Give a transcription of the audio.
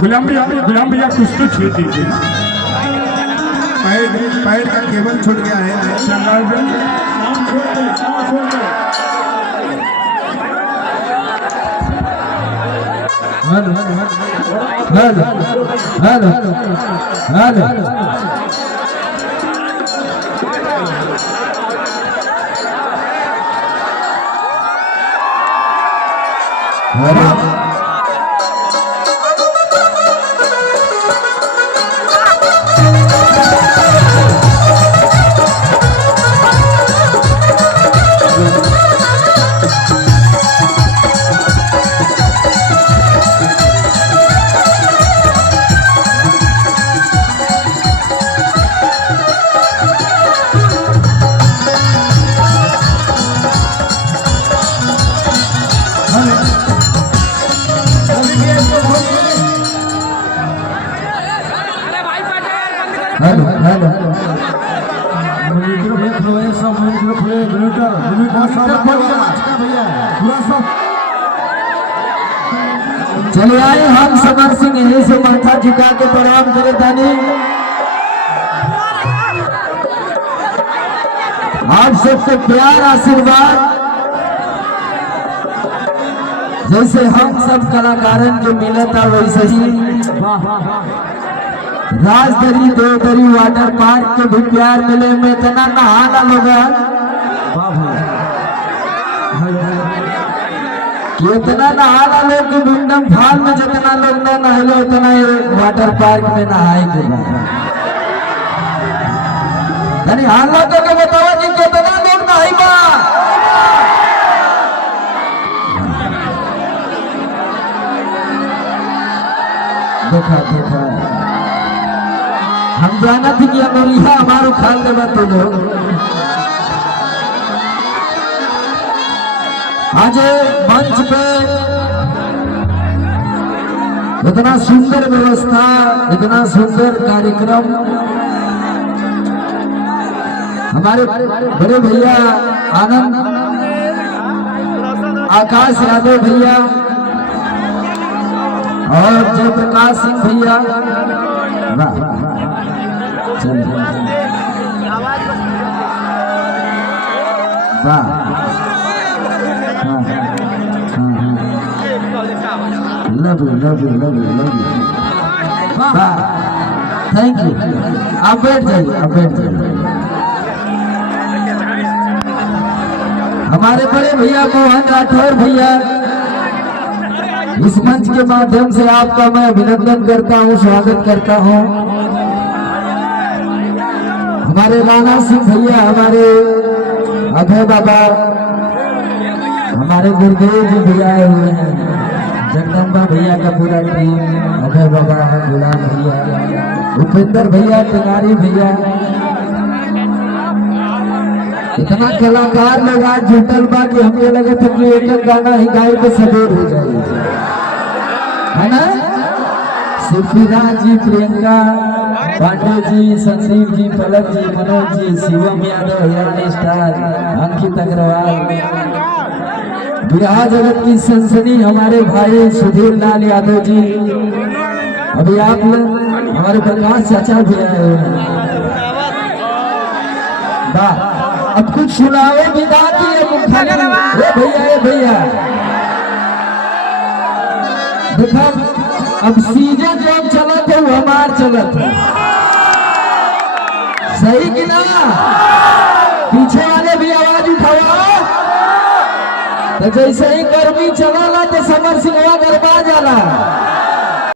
गुलाम भैया कुछ तो छेड़ दीजिए। पैड का केबल छूट गया है। चले आए हम समर सिंह यही से माथा झुका के प्रणाम करे तानी। आप सबको प्यार आशीर्वाद जैसे हम सब कलाकारन के मिला था वैसे ही राजदरी देवदरी वाटर पार्क के भी प्यार मिले में इतना नहाना लोगा कितना नहाना लोग की बिंडम फाल में जितना लोग न नहले उतना वाटर पार्क में नहाए के बाद यानी हाल लोगों के बताओ कि कितना लोग नहाई बा। देखा हम जाना थी कि अमरिया हमारो खाल के बाद तो लोग आज मंच पे इतना सुंदर व्यवस्था इतना सुंदर कार्यक्रम हमारे बड़े भैया आनंद आकाश यादव भैया और जयप्रकाश सिंह भैया लव यू थैंक यू। आप बैठ जाइए। हमारे बड़े भैया मोहन राठौर भैया इस मंच के माध्यम से आपका मैं अभिनंदन करता हूँ स्वागत करता हूँ। हमारे राणा सिंह भैया हमारे अभय बाबा हमारे गुरुदेव जी भी आए हुए हैं जगदम्बा भैया का पूरा टीम अभय बाबा गुलाम भैया उपेंद्र भैया तिवारी भैया इतना कलाकार लोग आज जुटल बा कि हमें लगे थे कि एक गाना ही गाए तो सबूर हो जाए है ना। शिवराज जी प्रियंका पांडे जी संदीप जी पलक जी मनोज जी शिवम यादव हिरानी स्टार अंकित अग्रवाल बिहार जगत की सनसनी हमारे भाई सुधीर लाल यादव जी अभी आप लोग हमारे प्रकाश चाचा भी आए हुए हैं। अब कुछ सुनाओ विदा भैया देखा अब सीजन जो चलत है वो हमार चलत है सही कि ना। पीछे वाले भी आवाज उठाओ तो जैसे ही गर्मी चला तो समर सिंह गरबा जाला।